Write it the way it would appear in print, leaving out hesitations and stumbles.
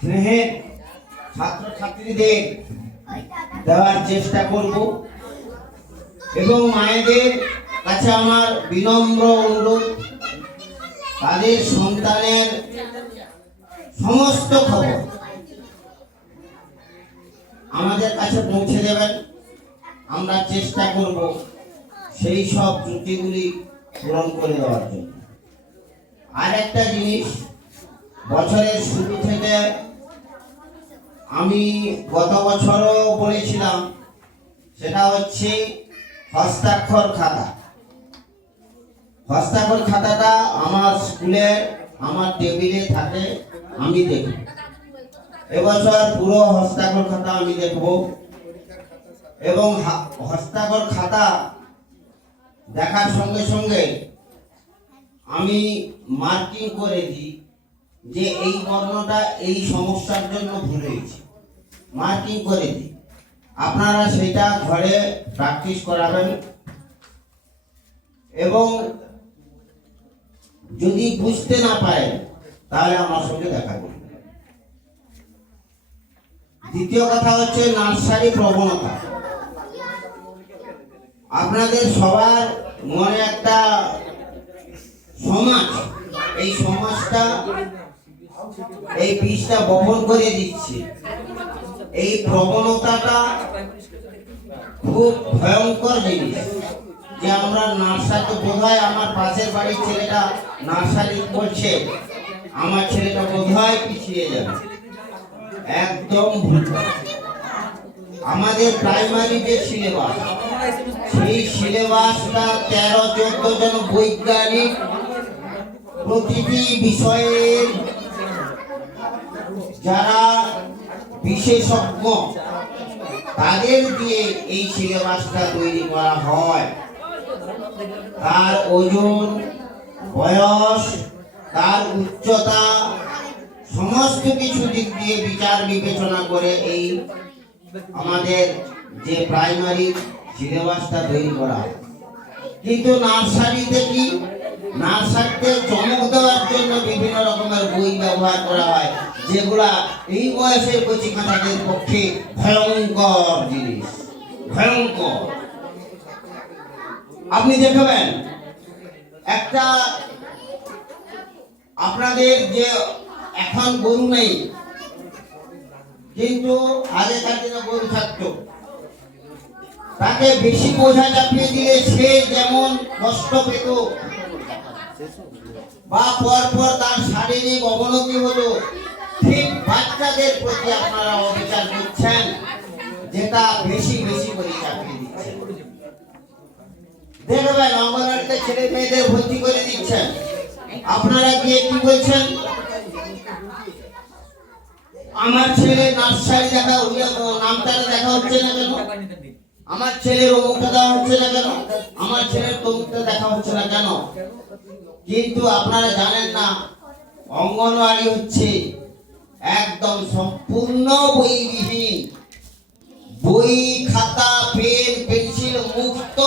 স্নেহের ছাত্রছাত্রীদের দেওয়ার চেষ্টা করব এবং মায়েদের কাছে আমার বিনম্র অনুরোধ তাদের সন্তানের সমস্ত খবর আমাদের কাছে পৌঁছে দেবেন। আমরা চেষ্টা করব সেই সব ত্রুটিগুলি পূরণ করে দেওয়ার জন্য। আর একটা জিনিস, বছরের শুরু থেকে আমি গত বছরও বলেছিলাম, সেটা হচ্ছে হস্তাক্ষর খাতা। হস্তাক্ষর খাতাটা আমার স্কুলে আমার টেবিলে থাকে, আমি দেখি। এবছর পুরো হস্তাক্ষর খাতা আমি দেখব এবং হস্তাক্ষর খাতা দেখার সঙ্গে সঙ্গে আমি মার্কিং করে দিই যে এই বর্ণটা এই সমস্যার জন্য ভুল হয়েছে, মার্কিং করে দিই। আপনারা সেটা ঘরে প্র্যাকটিস করাবেন এবং যদি বুঝতে না পারেন তাহলে আমার সঙ্গে দেখা করবেন। দ্বিতীয় কথা হচ্ছে নার্সারি প্রবণতা। আপনাদের সবার মনে একটা সমাজ, এই সমাজটা এই বীজটা বপন করে দিচ্ছে। এই প্রবণতাটা খুব ভয়ঙ্কর জিনিস যে আমরা নার্সারি, বোধহয় আমার পাশের বাড়ির ছেলেটা নার্সারি করছে, আমার ছেলেটা বোধহয় পিছিয়ে যাবে। একদম ভুল। আমাদের প্রাইমারি যে সিলেবাস, সেই সিলেবাসটা 13-14 জন বৈজ্ঞানিক প্রতিটি বিষয়ের যারা বিশেষজ্ঞ তাদের দিয়ে এই সিলেবাসটা তৈরি করা হয়। তার ওজন, বয়স, তার উচ্চতা, সমস্ত কিছু দিক দিয়ে বিচার বিবেচনা করে এই আমাদের যে প্রাইমারি সিলেবাসটা তৈরি করা হয়। কিন্তু নার্সারিতে কি, নার্সারিতে চমক দেওয়ার জন্য বিভিন্ন রকমের বই ব্যবহার করা হয়, যেগুলা এই বয়সের কচিকাঁচাদের পক্ষে ভয়ঙ্কর জিনিস, ভয়ঙ্কর। আপনি দেখবেন একটা, আপনাদের যে এখন গরু নেই, কিন্তু আগেকার দিনে গরু থাকতো, তাকে বেশি বোঝা চাপিয়ে দিলে সে যেমন কষ্ট পেত বা পর তার শারীরিক অবনতি হলো, ঠিক বাচ্চাদের প্রতি আপনারা অবিচার করছেন, যেটা বেশি করে চাপিয়ে দিচ্ছেন। দেখবেন অঙ্গনওয়াড়িতে ছেলে মেয়েদের ভর্তি করে দিচ্ছেন, আপনারা গিয়ে কি বলছেন, আমার ছেলে নার্সারি দেখা নামটা দেখা হচ্ছে না কেন, আমার ছেলের অমুকটা দেওয়া হচ্ছে না কেন, আমার ছেলের তমুকটা দেখা হচ্ছে না কেন। কিন্তু আপনারা জানেন না, অঙ্গনওয়াড়ি হচ্ছে একদম সম্পূর্ণ বইবিহীন। বই, খাতা, পেন,